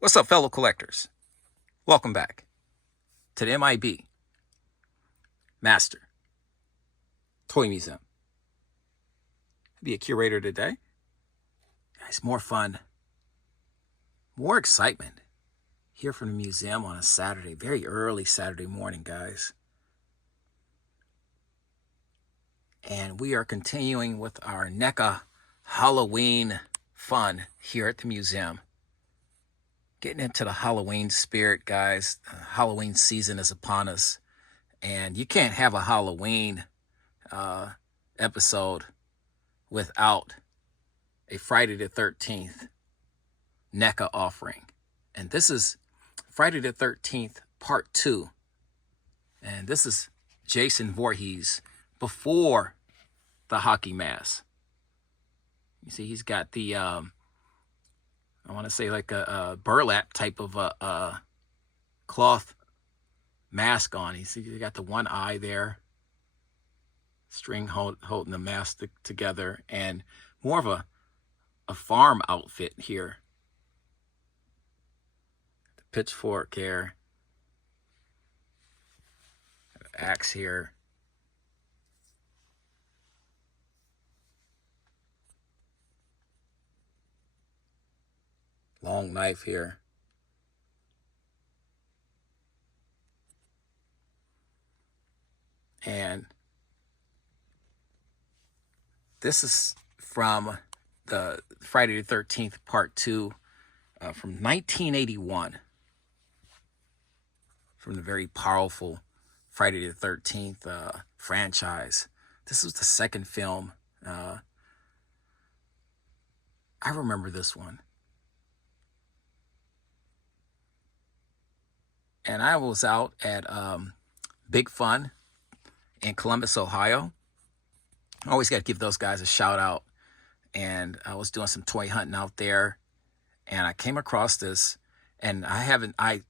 What's up, fellow collectors? Welcome back to the M.I.B. Master Toy Museum. I'll be a curator today. Guys, more fun, more excitement here from the museum on a Saturday, very early Saturday morning, guys. And we are continuing with our NECA Halloween fun here at the museum. Getting into the Halloween spirit, guys. Halloween season is upon us. And you can't have a Halloween episode without a Friday the 13th NECA offering. And this is Friday the 13th part 2. And this is Jason Voorhees before the hockey mask. You see, he's got the, I want to say like a burlap type of a cloth mask on. You see, he got the one eye there, string holding the mask together, and more of a farm outfit here. The pitchfork here, axe here. Long knife here. And this is from the Friday the 13th part 2 from 1981. From the very powerful Friday the 13th franchise. This was the second film. I remember this one. And I was out at Big Fun in Columbus, Ohio. I always got to give those guys a shout out. And I was doing some toy hunting out there. And I came across this. And I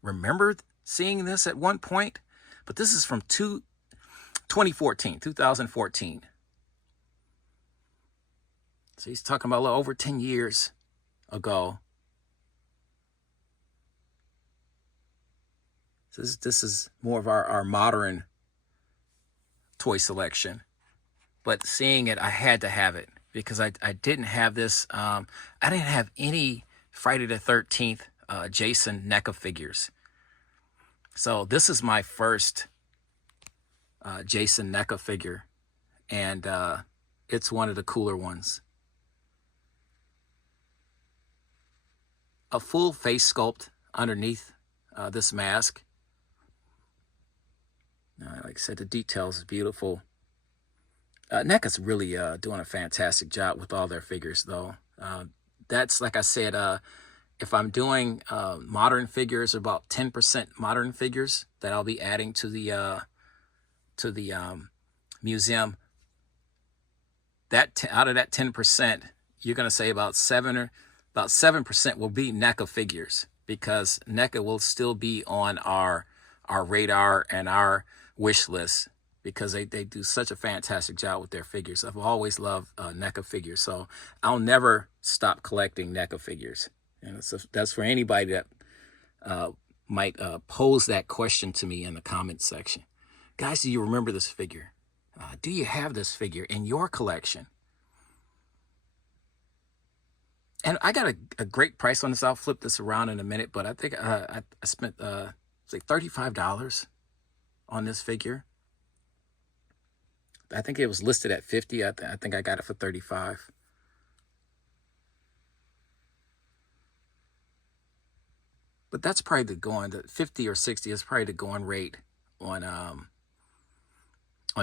remembered seeing this at one point. But this is from 2014. So he's talking about a little over 10 years ago. This is more of our modern toy selection. But seeing it, I had to have it because I didn't have this. I didn't have any Friday the 13th Jason NECA figures. So this is my first Jason NECA figure. And it's one of the cooler ones. A full face sculpt underneath this mask. Like I said, the details is beautiful. NECA's really doing a fantastic job with all their figures, though. That's, like I said, if I'm doing modern figures, about 10% modern figures that I'll be adding to the museum. Out of that 10%, you're going to say about 7% will be NECA figures, because NECA will still be on our radar and our wish list, because they do such a fantastic job with their figures. I've always loved NECA figures, so I'll never stop collecting NECA figures. And that's for anybody that might pose that question to me in the comments section. Guys, do you remember this figure? Do you have this figure in your collection? And I got a great price on this. I'll flip this around in a minute, but I think I spent say $35 on this figure. I think it was listed at $50. I think I got it for $35. But that's probably the $50 or $60 is probably the going rate on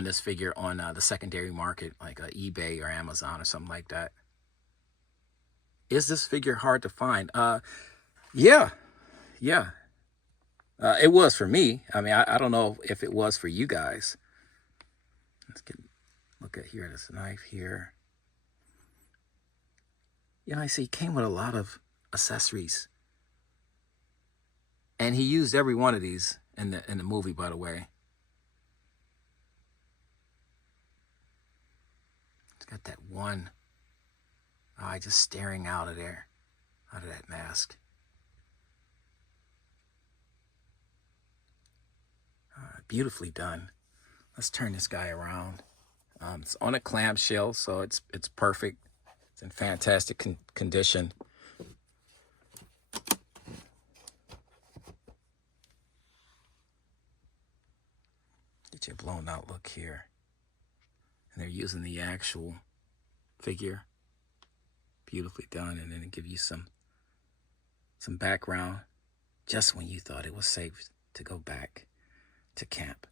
this figure on the secondary market, like eBay or Amazon or something like that. Is this figure hard to find? Yeah. It was for me. I mean, I don't know if it was for you guys. Let's look at here, this knife here. You know, I see he came with a lot of accessories. And he used every one of these in the movie, by the way. It's got that one eye just staring out of there. out of that mask. Beautifully done. Let's turn this guy around. It's on a clamshell, so it's perfect. It's in fantastic condition. Get your blown out look here. And they're using the actual figure. Beautifully done. And then it give you some background just when you thought it was safe to go back to camp.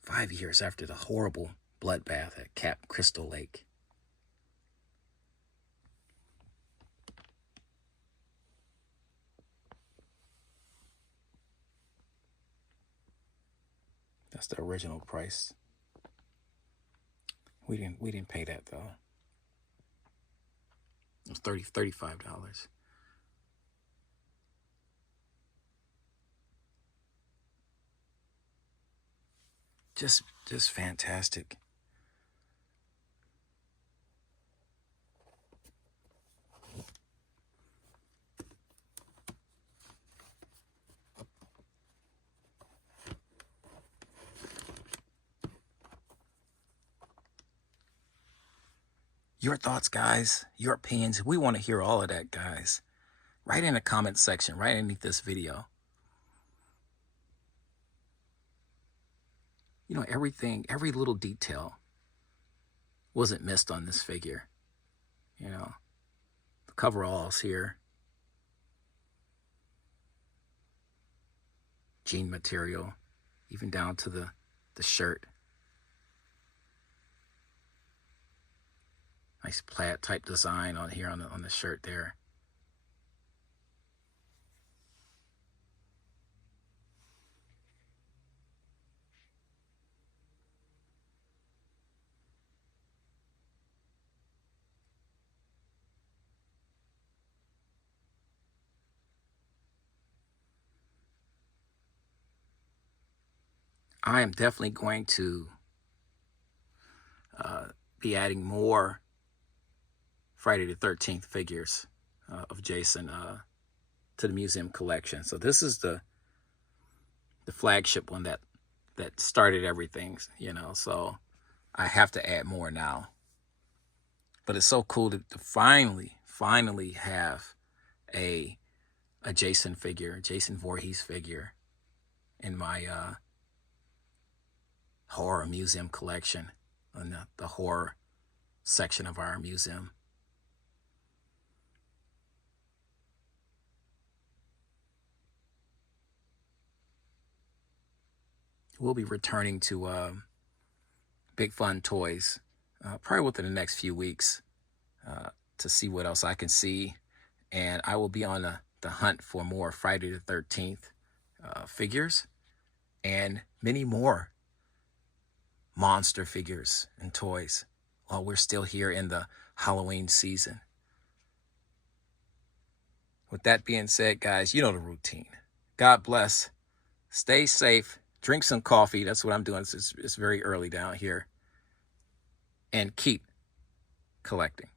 5 years after the horrible bloodbath at Camp Crystal Lake. That's the original price. We didn't pay that though. It was $35. Just fantastic. Your thoughts, guys, your opinions. We want to hear all of that, guys. Write in the comment section, right underneath this video. You know, everything, every little detail wasn't missed on this figure. You know, the coveralls here. Jean material, even down to the shirt. Nice plaid type design on here on the shirt there. I am definitely going to be adding more Friday the 13th figures of Jason to the museum collection. So this is the flagship one that started everything, you know, so I have to add more now. But it's so cool to finally have a Jason figure, Jason Voorhees figure in my horror museum collection, in the horror section of our museum. We'll be returning to Big Fun Toys probably within the next few weeks to see what else I can see. And I will be on the hunt for more Friday the 13th figures and many more monster figures and toys while we're still here in the Halloween season. With that being said, guys, you know the routine. God bless. Stay safe. Drink some coffee. That's what I'm doing. It's very early down here. And keep collecting.